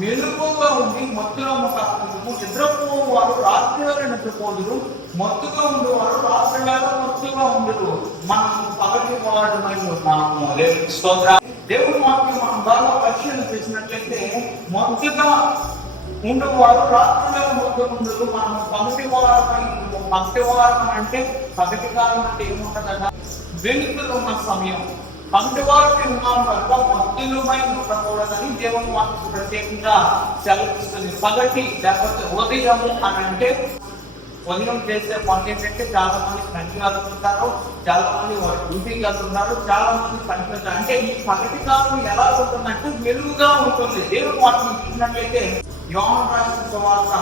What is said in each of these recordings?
మెలుగుగా ఉండి మత్తులో ఉంటాము. నిద్రపోవు వారు రాత్రి వేళ నిద్రపోదురు, మత్తుగా ఉండేవారు రాత్రి వేళ మత్తుగా ఉండరు. మనం పగటి వాడమై ఉన్నాము. స్తోత్రం. దేవుడు వాక్యం మనం బాగా పరిశీలన చేసినట్లయితే మత్తుగా ఉండేవారు రాత్రి వేళ మత్తుగా ఉండరు. మనం పగటి వారమై ఉన్నాము. పగటి వారం అంటే పగటి కాలం అంటే ఏముంటదట? వెలుగులో ఉన్న సమయం. పగటి వారికి ఉన్నాం కనుక మత్తులమై ఉండకూడదని దేవుని వాక్యం ప్రత్యేకంగా సెలవిస్తుంది. పగటి లేకపోతే ఉదయము అని అంటే ఉదయం చేసే పని ఏంటంటే చాలా మంది పనికి వెళ్తుంటారు, చాలా మంది డ్యూటీకి వెళ్తున్నారు, చాలా మంది పనికి వెళ్తారు. అంటే ఈ పగటి కాలం ఎలా ఉంటుందంటే వెలుగుగా ఉంటుంది. దేవుని వాక్యం చూసినట్లయితే యోహాను రాసిన సువార్త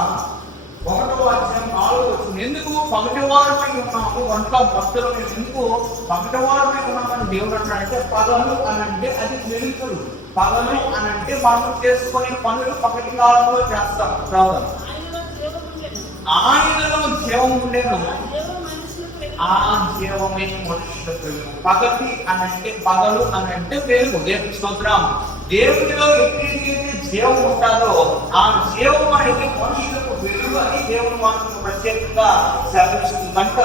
1వ అధ్యాయం 4వ వచనం, ఎందుకు పగటి వారమై ఉన్నాము వంట భక్తులు ఎందుకు పగటి వారమై ఉన్నామని దేవుడు అంటాడంటే పగలు అని అంటే అది వెలుగులు. పగలు అని అంటే మనం చేసుకునే పనులు పగటి కాలంలో చేస్తాం. ఆయనలో జీవం ఉండేను, ఆ జీవమే మనుషులకు. పగటి అని అంటే పగలు అని అంటే వెలుగు. దేవుని స్తోత్రం. దేవుడిలో ఎక్కడైతే జీవం ఉంటారో ఆ జీవం అనేది మనుషులకు వెలుగు అని దేవుని వాక్యం ప్రత్యేకంగా సెలవిస్తుంది. కనుక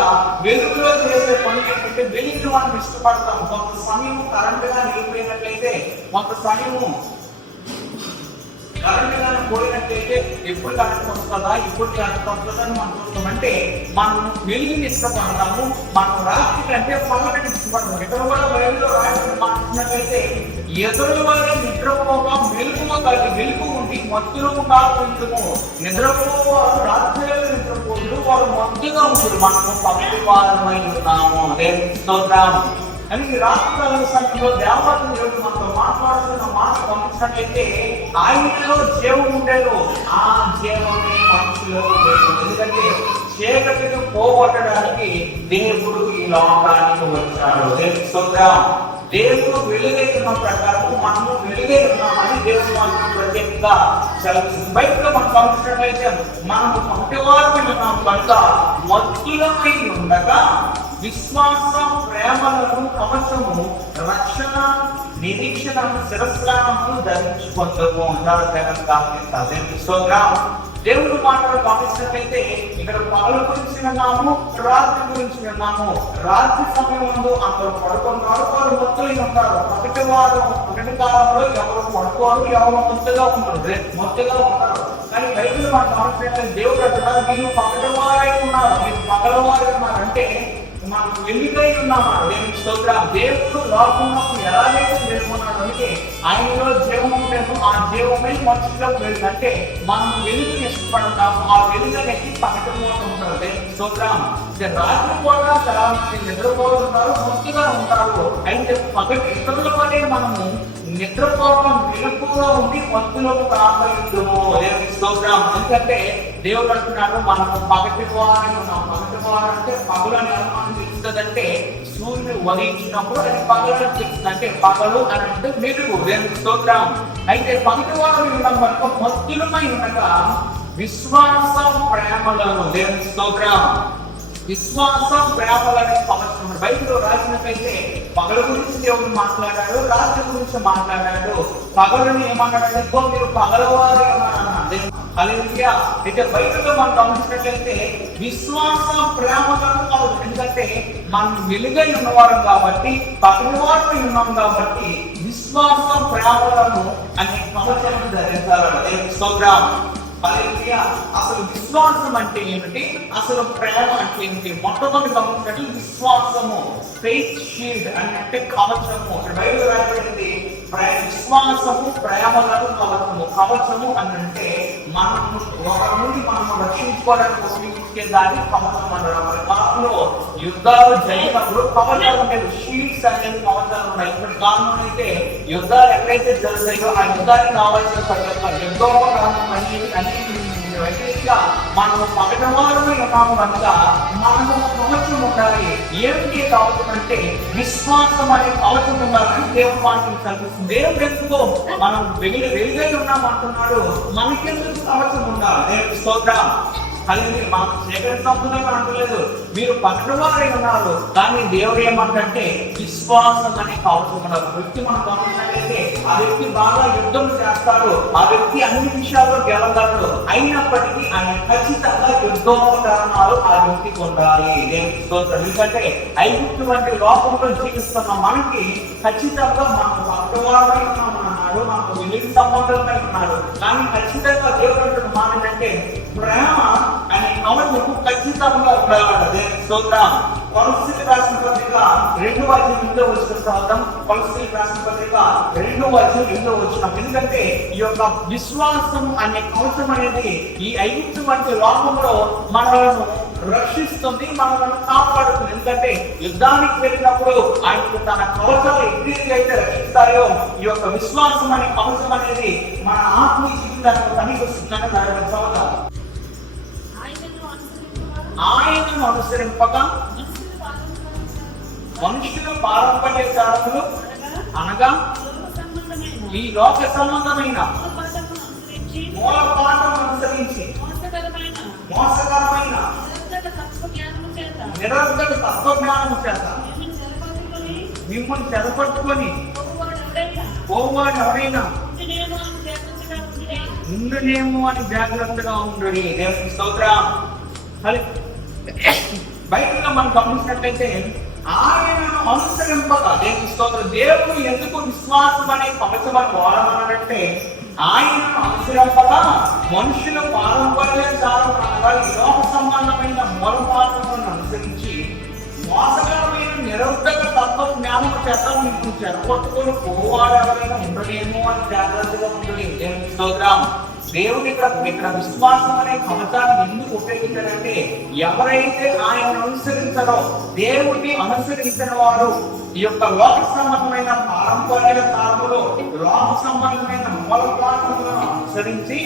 వెలుగులో చేసే పని ఏంటంటే వెలుగును మనం ఇష్టపడతాం. కొంత సమయం కరెంటుగా నిలిపోయినట్లయితే, కొంత సమయము కరెంట్ కానీ పోయినట్లయితే ఎప్పుడు కరెంట్ వస్తుందా, ఇప్పుడు కరెంట్ వస్తుందా అని మనం చూస్తామంటే మనం వెలుగుని ఇష్టపడతాము. మనం రాత్రి కంటే పగటిని ఇష్టపడతాము. ఇతర వాళ్ళ వెలుగులో రాత్రి మాట్లాడినట్లయితే ఎదురు వాళ్ళ నిద్రపోగా మెలుగుగా కలిగి వెలుగు ఉండి మత్తులో కాకుండా నిద్రపోవారు రాత్రి నిద్రపోదు, వారు మత్తుగా ఉంటారు. మనము పగటి వారమై ఉన్నాము. స్తోత్రం. అని ఈ రాత్రి సమయంలో దేవతను దేవుడు మనతో మాట్లాడుతున్న మాట పంపించినట్లయితే ఆయనలో జీవం ఉండేది, ఆ జీవమే మనుషులో లేదు. ఎందుకంటే చీకటిని పోగొట్టడానికి దేవుడు ఈ లోకానికి వచ్చాడు. స్తోత్రం. దేవుడు వెలుగై ఉన్న ప్రకారం మనము వెలుగై ఉన్నామని దేవుడు మనకు ప్రత్యేకంగా సెలవిస్తుంది. బయటలో మనం పంపించినట్లయితే మనము పగటి వారమై ఉన్నాము కనుక మత్తులమై ఉండగా విశ్వాసం, ప్రేమలను, కవచము, రక్షణ, నిరీక్షణ, శిరస్నామము ధరించుకుంటాము. దేవుడు మాటలు గమనించినట్లయితే ఇక్కడ పగల గురించి విన్నాము, రాత్రి గురించి విన్నాము. రాత్రి సమయం ముందు అందరూ పడుకున్నారు, వారు మత్తులై ఉంటారు. పగటి కాలంలో ఎవరు పడుకోరు, ఎవరు మత్తుగా ఉంటారు, మత్తుగా ఉంటారు. కానీ బైబిల్ మనం గమనించినట్లయితే దేవుడు అంటున్నారు, మీరు పగటి వారై ఉన్నారు, మీరు పగల వారై ఉన్నారు. అంటే మనం వెలుగై ఉన్నామా? దేవుని స్తోత్రం. దేవుడు లోకంలో ఎలాగైతే చేసుకున్నాడు అంటే ఆయనలో జీవం ఉంటాను, ఆ జీవమే మనుషులకు వెలుగు. అంటే మనం వెలుగుని ఇష్టపడతాము, ఆ వెలుగు అనేది పగటిలో ఉంటారు. దేవుని స్తోత్రం. రాత్రి కూడా చాలా మంది నిద్రపోతుంటారు, మత్తుగా ఉంటారు. అయితే పగటి ఇతరుల వల్లే మనము నిద్రపోవడం వెలుగులో ఉండి మత్తులోకి రాబోతున్నాము. దేవుని స్తోత్రం. ఎందుకంటే దేవుడు అంటున్నాడు మనము పగటి వారై ఉన్నాం. పగటి వారు అంటే పగలు అని అనుమానం తెలుస్తుందంటే సూర్యుడు ఉదయించినప్పుడు అది పగలు అని తెలుస్తుంది. అంటే పగలు అని అంటే వెలుగు. దేవుని స్తోత్రం. అయితే పగటి వారు ఉన్నాం కనుక మత్తులమై ఉండగా విశ్వాసం, ప్రేమలను. దేవుని స్తోత్రం. విశ్వాసం, ప్రేమలనే కవచం. బైబిల్లో రాసినట్లయితే పగల గురించి దేవుడు మాట్లాడాడు, రాత్రి గురించి మాట్లాడాడు. పగలని ఏమన్నాడంటే మీరు పగలవారు అన్నాడు. హల్లెలూయా. అయితే బైబిల్లో మనం గమనించినట్లయితే విశ్వాసం, ప్రేమలను కవచం. ఎందుకంటే మనం వెలుగై ఉన్నవారం కాబట్టి, పగలవారు ఉన్నాం కాబట్టి విశ్వాసం, ప్రేమలను అనే కవచం ధరించాలి. స్తోత్రం. అసలు విశ్వాసం అంటే ఏమిటి, అసలు ప్రేమ అంటే ఏమిటి? మొట్టమొదటి గమనించినట్లు విశ్వాసము, ఫెయిత్ షీల్డ్ అంటే కవచము. బైబిల్ రాయబడింది విశ్వాసము, ప్రేమలను కవచము. కవచము అని అంటే మనము ఒకరి నుండి మనము రక్షించుకోవడానికి ఉపయోగించే దాన్ని కవచం అనడం. కాలంలో యుద్ధాలు జరిగినప్పుడు కవచాలు ఉండేవి, షీల్డ్స్ అనేవి కవచాలు ఉన్నాయి. ఇప్పుడు కాలంలో అయితే యుద్ధాలు ఎక్కడైతే జరుగుతాయో ఆ యుద్ధానికి కావాల్సిన యుద్ధంలో అనేవి మనము పగటి వారమై ఉన్నాము కనుక మనము కవచం ఉండాలి. ఏమిటి కవచం అంటే విశ్వాసం అనే కవచం ఉండాలని దేవుడు వాక్యం కల్పిస్తుంది. దేవుడు ఎందుకో మనం వెలుగై ఉన్నాం అంటున్నాడు, మనకెందుకు కవచం ఉండాలి? స్తోత్రం. కలిగి మనం సేకరిస్తామని అంటలేదు, మీరు పక్కవారై ఉన్నారు. కానీ దేవుడు ఏమంటే విశ్వాసం అనే కవచం ఉన్నారు. వ్యక్తి మనం గమనించినట్లయితే ఆ వ్యక్తి బాగా యుద్ధం చేస్తాడు, ఆ వ్యక్తి అన్ని విషయాల్లో గెలగలడు. అయినప్పటికీ ఆయన ఖచ్చితంగా యుద్ధోపకరణాలు ఆ వ్యక్తికి ఉండాలి. ఎందుకంటే ఐగుప్తు వంటి లోకంలో జీవిస్తున్న మనకి ఖచ్చితంగా మనం పక్కవారై ఉన్నాడు, మనకు విలువ సంబంధంగా ఉన్నాడు. కానీ ఖచ్చితంగా దేవుడు మానంటే ప్రేమ అనే కవచము ఖచ్చితంగా ఉండాలి. స్తోత్రం. కొలస్సీయులకు రాసిన పత్రిక 2:8 కొలస్సీయులకు రాసిన పత్రిక 2:8. ఎందుకంటే ఈ యొక్క విశ్వాసం అనే కవచం అనేది ఈ ఐగుప్తు వంటి లోకంలో మనలను రక్షిస్తుంది, మనలను కాపాడుతుంది. ఎందుకంటే యుద్ధానికి వెళ్ళినప్పుడు ఆయనకు తన కవచాలు ఎన్ని రక్షిస్తాయో ఈ యొక్క విశ్వాసం అనే కవచం అనేది మన ఆత్మీయ జీవితానికి పనికొస్తుందని చదువుతారు. ఆయనను అనుసరింపక మనుషుల పారంపర్యాచారములు అనగా ఈ లోక సంబంధమైన మూలపాఠం అనుసరించి మోసకరమైన నిరర్ధక తత్వజ్ఞానము చేత మిమ్మల్ని చెరపట్టుకొని పోవాడు ఎవరైనా ముందునేమో అని జాగ్రత్తగా ఉండండి. దేవుని స్తోత్రం. బైబిల్లో మనం గమనించినట్లయితే ఆయనను అనుసరింపక, దేవుని స్తోత్రం, దేవుడు ఎందుకు విశ్వాసం అనే కవచమని వాడమన్నాడంటే ఆయనను అనుసరింపక మనుషుల పారంపర్యాచారం అనగా ఈ లోక సంబంధమైన మూలపాఠములను అనుసరించి మోసకరమైన నిరర్ధక తత్వ జ్ఞానము చేత మీకు చెరపట్టుకొని పోవాడు ఎవరైనా ఉండలేమో అని జాగ్రత్తగా ఉంటుంది. దేవుని స్తోత్రం. దేవుడు ఇక్కడ విశ్వాసం అనే కవచాన్ని ఎందుకు ఉపయోగించారంటే ఎవరైతే ఆయన అనుసరించారో, దేవుడిని అనుసరించిన వారు ఈ యొక్క లోక సంబంధమైన పారంపర్యాచారములు, లోక సంబంధమైన మూలపాఠములను అనుసరించి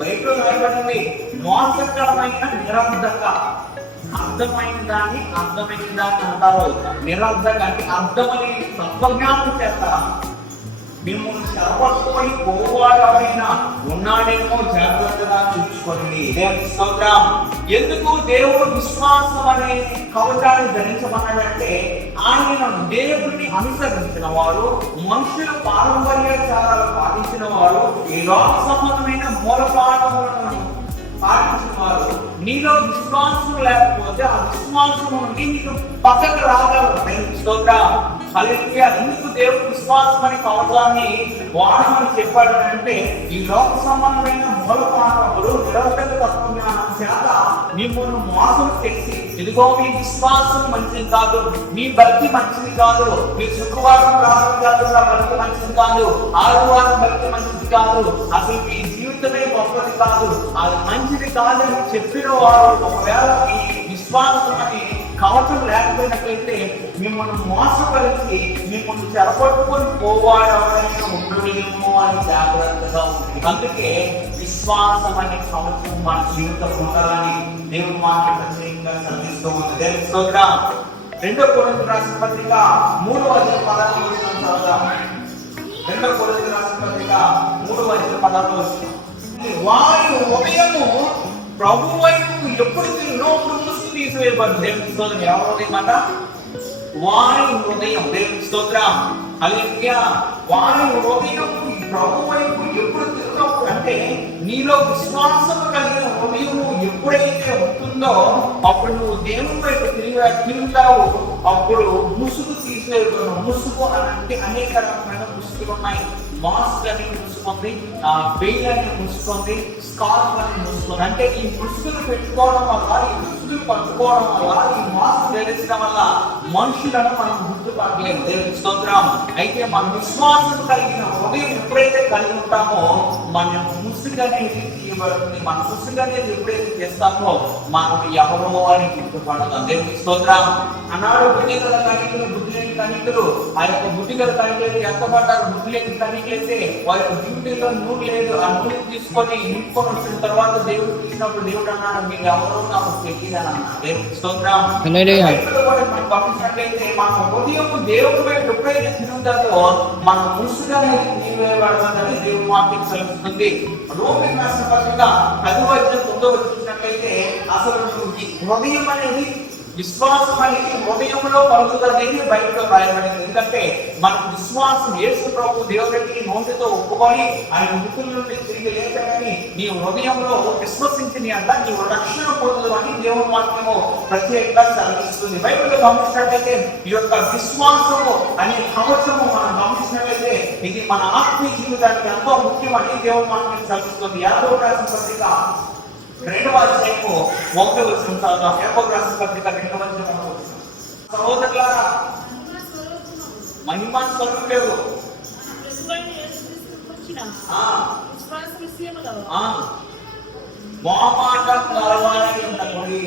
బైబిల్లో రాయబడింది మోసకరమైన నిరర్ధక, అర్థమైన దాన్ని అంటారు. నిరర్ధక అంటే అర్థమని తత్వజ్ఞానం చేస్తారు. మిమ్మల్ని చెరపట్టుకొని పోవాడు ఎవరైనా ఉన్నాడేమో జాగ్రత్తగా చూసుకోండి. దేవుని స్తోత్రం. ఎందుకు దేవుడు విశ్వాసం అనే కవచాన్ని ధరించమన్నాడంటే ఆయనను దేవుడిని అనుసరించిన వారు, మనుషుల పారంపర్యాచారాలు పాటించిన వారు, ఈ లోక సంబంధమైన మూలపాఠములను పాటించిన వారు. నీలో విశ్వాసం లేకపోతే ఆ విశ్వాసం నుండి నీకు పక్కకు రాగలరు. దేవుని స్తోత్రం. హల్లెలూయా. ఎందుకు దేవుడు విశ్వాసం అనే కవచాన్ని వాడమని చెప్పాడు అంటే ఈ లోక సంబంధమైన మూలపాఠములు నిరర్ధక తత్వజ్ఞానం చేత మిమ్మల్ని మోసం చేసి, ఇదిగో మీ విశ్వాసం మంచిది కాదు, మీ భక్తి మంచిది కాదు, మీ శుక్రవారం ప్రారంభ భక్తి మంచిది కాదు, ఆదివారం భక్తి మంచిది కాదు, అసలు మీ జీవితమే గొప్పది కాదు, అది మంచిది కాదని చెప్పిన వారు ఒకవేళ ఈ విశ్వాసం అని కవచం లేకపోయినట్లయితే మిమ్మల్ని మోసపరిచి మిమ్మల్ని చెరపట్టుకొని పోవాడు ఎవరైనా ఉండలేమో అని జాగ్రత్తగా ఉంటుంది. అందుకే విశ్వాసం అనే కవచం మన జీవితం ఉండాలని దేవుడు మాకు ప్రత్యేకంగా చదివిస్తూ ఉంది. దేవుని స్తోత్రం. 2 కొరింథీయులకు రాసిన పత్రిక 3:16 2 కొరింథీయులకు రాసిన పత్రిక 3:16 వారి ఉదయము ప్రభు వైపు ఎప్పుడు తిరిగినప్పుడు ముసుగు తీసివేయబడింది. దేవుని స్తోత్రం. ఎవరి ఉదయం అట? వారి ఉదయం. దేవుని స్తోత్రం. హల్లెలూయా. వారి ఉదయం ప్రభు వైపు ఎప్పుడు తిరిగినప్పుడు అంటే నీలో విశ్వాసం కలిగిన ఉదయం ఎప్పుడైతే ఉంటుందో అప్పుడు నువ్వు దేవుని వైపు తిరుగుతావు. అప్పుడు ముసుగు తీసివేయబడిన, ముసుగు అని అంటే అనేక రకమైన ముసుగులు ఉన్నాయి. మాస్క్ అని ముసుకుంది, బెయిల్ అని ముసుకుంది, స్కార్ఫ్ అని ముసుకుంది. అంటే ఈ ముసుగులు పెట్టుకోవడం వల్ల, ఈ ముసుగులు పట్టుకోవడం వల్ల, ఈ మాస్క్ ధరించడం వల్ల మనుషులను మనం గుర్తుపట్టలేము. దేవుని స్తోత్రం. అయితే మన విశ్వాసం కలిగిన హృదయం ఎప్పుడైతే కలిగి ఉంటామో మన ముసుగు అనేది తీయబడుతుంది. మన ముసుగు అనేది ఎప్పుడైతే చేస్తామో మనం ఎవరో అని గుర్తుపడతాం. దేవుని స్తోత్రం. అన్నాడు బుద్ధి గల కనికులు, బుద్ధి లేని కనికులు. ఆ యొక్క బుద్ధి గల కనికలు ఎంత పడ్డారు? బుద్ధి లేని కనికలైతే వారి డ్యూటీలో నూనె లేదు, ఆ నూనె తీసుకొని నింపుకొని వచ్చిన తర్వాత దేవుడు తీసినప్పుడు దేవుడు అన్నాడు మీరు ఎవరో నాకు తెలియదని అన్నాడు. దేవుని స్తోత్రం. మనం పంపించినట్లయితే మన ఉదయం దేవుడి వైపు ఎప్పుడైతే తిరుగుతారో మన ముసుగు అనేది తీయబడతాదని దేవుడు మాకు ఉంటుంది. రోమిలకు రాసిన పత్రిక 10:9 చూసినట్లయితే అసలు నువ్వు ఈ హృదయం అనేది విశ్వాసం అనేది హృదయంలో కలుగుతుందని బైబిల్లో రాయబడింది. ఎందుకంటే మనకు విశ్వాసం యేసు ప్రభు దేవుడికి నోటితో ఒప్పుకొని ఆయన మృతుల నుండి తిరిగి లేచాడని నీ హృదయంలో విశ్వసించిన అంట నీవు రక్షణ పొందుదు అని దేవుని వాక్యము ప్రత్యేకంగా సెలవిస్తుంది. బైబిల్లో గమనించినట్లయితే ఈ యొక్క విశ్వాసము అనే కవచము మనం గమనించినట్లయితే ఇది మన ఆత్మీయ జీవితానికి ఎంతో ముఖ్యమని దేవుని వాక్యం సెలవిస్తుంది. యాకోబు రాసిన పత్రిక 2వ అధ్యాయము 1వ వచనం చదువుదాం. యాకోబు రాసిన పత్రిక 2వ అధ్యాయం 1వ వచనం. సహోదరులారా, మహిమ స్వరూపుడు మొహమాటం కలవాలని ఉండకూడదు.